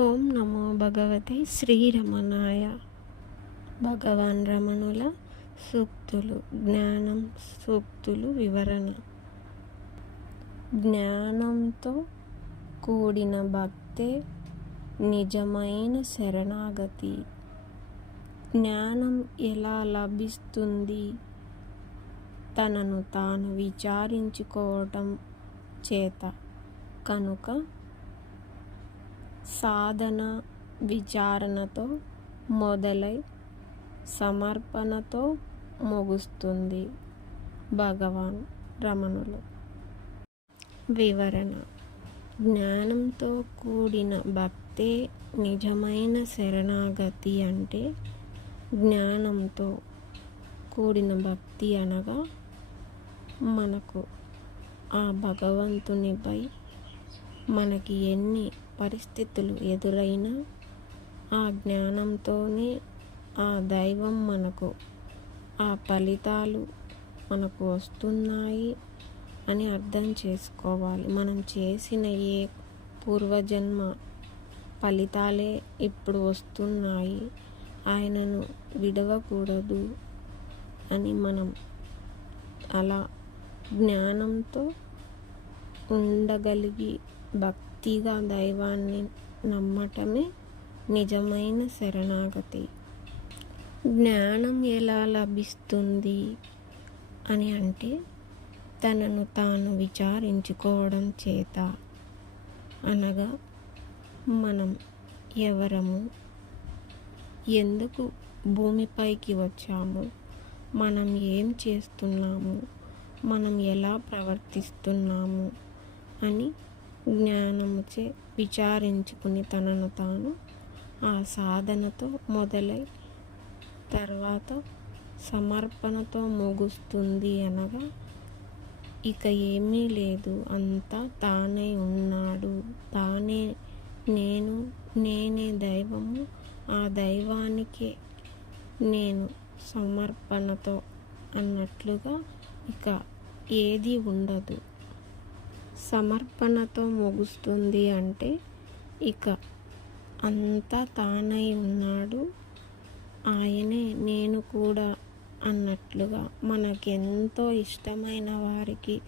ఓం నమో భగవతే శ్రీరమణాయ. భగవాన్ రమణుల సూక్తులు జ్ఞానం సూక్తులు వివరణ. జ్ఞానంతో కూడిన భక్తే నిజమైన శరణాగతి. జ్ఞానం ఎలా లభిస్తుంది? తనను తాను విచారించుకోవటం చేత. కనుక సాధన విచారణతో మొదలై సమర్పణతో ముగుస్తుంది భగవాన్ రమణులు. వివరణ. జ్ఞానంతో కూడిన భక్తే నిజమైన శరణాగతి అంటే జ్ఞానంతో కూడిన భక్తి అనగా మనకు ఆ భగవంతునిపై మనకి ఎన్ని పరిస్థితులు ఎదురైనా ఆ జ్ఞానంతోనే ఆ దైవం మనకు ఆ ఫలితాలు మనకు వస్తున్నాయి అని అర్థం చేసుకోవాలి. మనం చేసిన ఏ పూర్వజన్మ ఫలితాలే ఇప్పుడు వస్తున్నాయి. ఆయనను విడవకూడదు అని మనం అలా జ్ఞానంతో ఉండగలిగి భక్తిగా దైవాన్ని నమ్మటమే నిజమైన శరణాగతి. జ్ఞానం ఎలా లభిస్తుంది అని అంటే తనను తాను విచారించుకోవడం చేత. అనగా మనం ఎవరము ఎందుకు భూమిపైకి వచ్చాము మనం ఏం చేస్తున్నాము మనం ఎలా ప్రవర్తిస్తున్నాము అని జ్ఞానముచే విచారించుకుని తనను తాను ఆ సాధనతో మొదలై తర్వాత సమర్పణతో ముగుస్తుంది అనగా ఇక ఏమీ లేదు. అంతా తానే ఉన్నాడు. తానే నేను నేనే దైవము. ఆ దైవానికే నేను సమర్పణతో అన్నట్లుగా ఇక ఏది ఉండదు. సమర్పణతో ముగుస్తుంది అంటే ఇక అంతా తానై ఉన్నాడు. ఆయనే నేను కూడా అన్నట్లుగా మనకెంతో ఇష్టమైన వారికి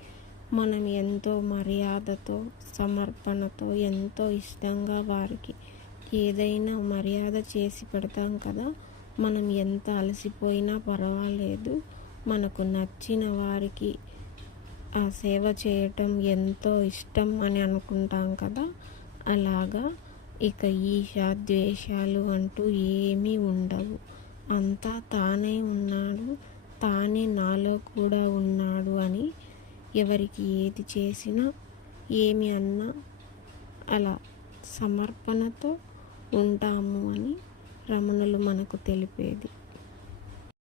మనం ఎంతో మర్యాదతో సమర్పణతో ఎంతో ఇష్టంగా వారికి ఏదైనా మర్యాద చేసి పెడతాం కదా మనం ఎంత అలసిపోయినా పర్వాలేదు. మనకు నచ్చిన వారికి ఆ సేవ చేయటం ఎంతో ఇష్టం అని అనుకుంటాం కదా? అలాగా? ఇక ఈశ ద్వేషాలు అంటూ ఏమీ ఉండవు. అంతా తానే ఉన్నాడు. తానే నాలో కూడా ఉన్నాడు అని ఎవరికి ఏది చేసినా ఏమి అన్నా అలా సమర్పణతో ఉంటాము అని రమణులు మనకు తెలిపేది.